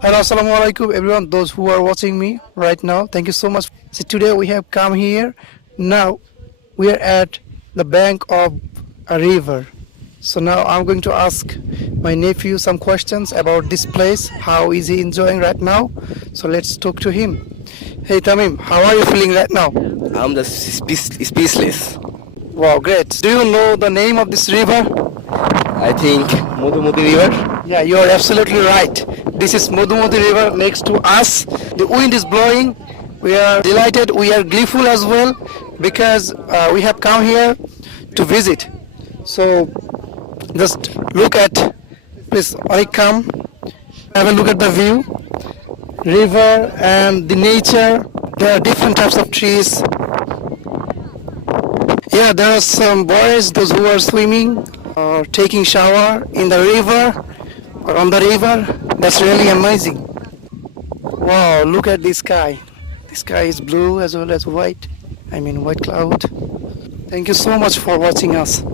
Hello, assalamu alaikum, everyone. Those who are watching me right now, thank you so much. So today we have come here. Now we are at the bank of a river. So now I'm going to ask my nephew some questions about this place. How is he enjoying right now? So let's talk to him. Hey Tamim, how are you feeling right now? I'm just speechless. Wow, great. Do you know the name of this river? I think Mudumudi River. Yeah, you are absolutely right. This is Modumodi River next to us. The wind is blowing. We are delighted. We are gleeful as well because we have come here to visit. So just look at, please, I come, have a look at the view, river and the nature. There are different types of trees. Yeah, there are some boys, those who are swimming or taking shower in the river or on the river. That's really amazing. Wow, look at this sky. The sky is blue as well as white. I mean white cloud. Thank you so much for watching us.